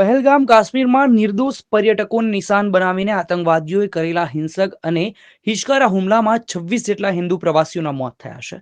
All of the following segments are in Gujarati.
પહેલગામ કાશ્મીરમાં નિર્દોષ પર્યટકોને નિશાન બનાવીને આતંકવાદીઓએ કરેલા હિંસક અને હિચકારા હુમલામાં છવ્વીસ જેટલા હિન્દુ પ્રવાસીઓના મોત થયા છે.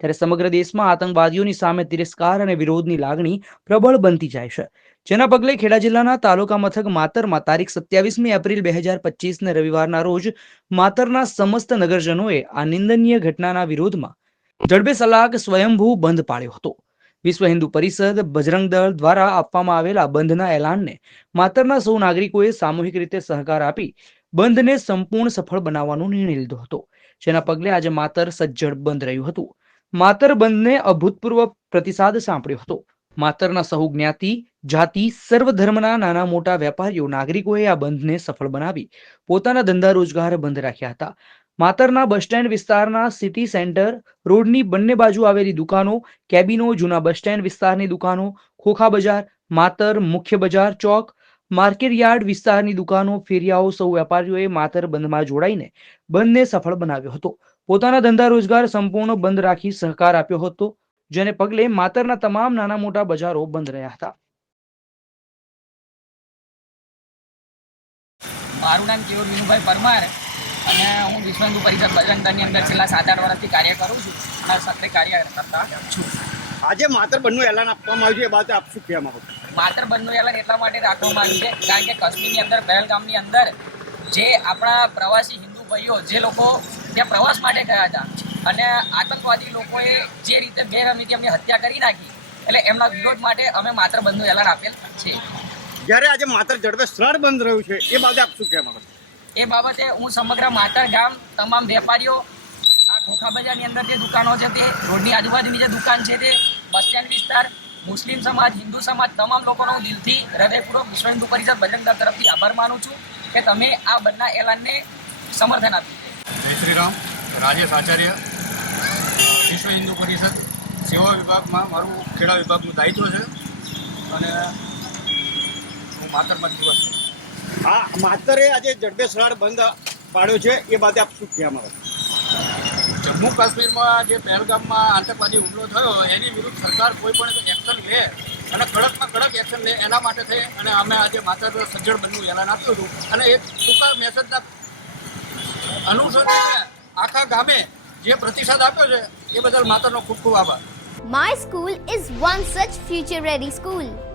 ત્યારે સમગ્ર દેશમાં આતંકવાદીઓની સામે તિરસ્કાર અને વિરોધની લાગણી પ્રબળ બનતી જાય છે. જેના પગલે ખેડા જિલ્લાના તાલુકા મથક માતરમાં તારીખ સત્યાવીસમી એપ્રિલ બે હજાર પચીસને રવિવારના રોજ માતરના સમસ્ત નગરજનોએ આ નિંદનીય ઘટનાના વિરોધમાં જડબે સલાક સ્વયંભૂ બંધ પાળ્યો હતો. વિશ્વ હિન્દુ પરિષદ બજરંગ દળ દ્વારા આપવામાં આવેલા બંધના એલાનને માતરના સૌ નાગરિકોએ સામૂહિક રીતે સહકાર આપી બંધને સંપૂર્ણ સફળ બનાવવાનો નિર્ણય લીધો હતો. જેના પગલે આજે માતર સજ્જડ બંધ રહ્યું હતું. માતર બંધને અભૂતપૂર્વ પ્રતિસાદ સાંપડ્યો હતો. માતરના સહુ જ્ઞાતિ, જાતિ, સર્વ ધર્મના નાના મોટા વેપારીઓ, નાગરિકોએ આ બંધને સફળ બનાવી પોતાના ધંધા રોજગાર બંધ રાખ્યા હતા. માતરના બસ સ્ટેન્ડ વિસ્તારના સિટી સેન્ટર રોડની બંને બાજુ આવેલી દુકાનો, કેબિનો, જૂના બસ સ્ટેન્ડ વિસ્તારની દુકાનો, ખોખા બજાર, માતર, મુખ્ય બજાર ચોક, માર્કેટ વિસ્તારની દુકાનો, ફેરિયાઓ, સૌ વેપારીઓએ માતર બંધમાં જોડાઈને બંધને સફળ બનાવ્યો હતો. પોતાના ધંધા રોજગાર સંપૂર્ણ બંધ રાખી સહકાર આપ્યો હતો, જેને પગલે માતરના તમામ નાના મોટા બજારો બંધ રહ્યા હતા. મારું નામ કેવર વિનુભાઈ પરમાર. અને હું વિશ્વંદુ પરિષદ બજરંગ અંદર છેલ્લા સાત આઠ વર્ષથી કાર્ય કરું છું. અને સાથે કાર્ય કરતા છું. આજે માત્ર બંધનું એલાન આપવામાં આવ્યું છે એ બાબતે આપ શું કહેવા માંગો માત્ર બંધનું એલાન એટલા માટે રાખવામાં આવ્યું છે કારણ કે કાશ્મીરની અંદર પહેલગામની અંદર જે આપણા પ્રવાસી હિન્દુ ભાઈઓ જે લોકો ત્યાં પ્રવાસ માટે ગયા હતા અને આતંકવાદી લોકોએ જે રીતે બેરહમીથી એમની હત્યા કરી નાખી એટલે એમના વિરોધ માટે અમે માત્ર બંધનું એલાન આપેલ છે. જ્યારે આજે માત્ર ઝડપે સરળ બંધ રહ્યું છે એ બાબતે આપ શું કહેવા માંગો? એ બાબતે હું સમગ્ર માતર ગામ, તમામ વેપારીઓ, આ ખોખા બજારની અંદર જે દુકાનો છે તે, રોડની આજુબાજુની જે દુકાન છે તે, બસ સ્ટેન્ડ વિસ્તાર, મુસ્લિમ સમાજ, હિન્દુ સમાજ, તમામ લોકોનો દિલથી હૃદયપૂર્વક વિશ્વ હિન્દુ પરિષદ બજરંગ દળ તરફથી આભાર માનું છું કે તમે આ બંને એલાનને સમર્થન આપ્યું. જય શ્રી રામ રાજેશ આચાર્ય, વિશ્વ હિન્દુ પરિષદ સેવા વિભાગમાં મારું ખેડા વિભાગનું દાયિત્વ છે. અને હું માતરમાં દિવસ છું હા માતરે આજે ઝડપે સ્થળ બંધ પાડ્યો છે એ બાદ આપ શું કહેવા માંગો? જમ્મુ કાશ્મીરમાં જે પહેલગામમાં આતંકવાદી હુમલો થયો એની વિરુદ્ધ સરકાર કોઈ પણ એક્શન લે અને કડકમાં કડક એક્શન લે એના માટે થઈ અને અમે આજે માત્ર સજ્જડ બનવું એલાન આપ્યું હતું. અને એ ટૂંકા મેસેજના અનુસંધાને આખા ગામે જે પ્રતિસાદ આપ્યો છે એ બદલ માતાનો ખૂબ ખૂબ આભાર. My school is one such future ready school.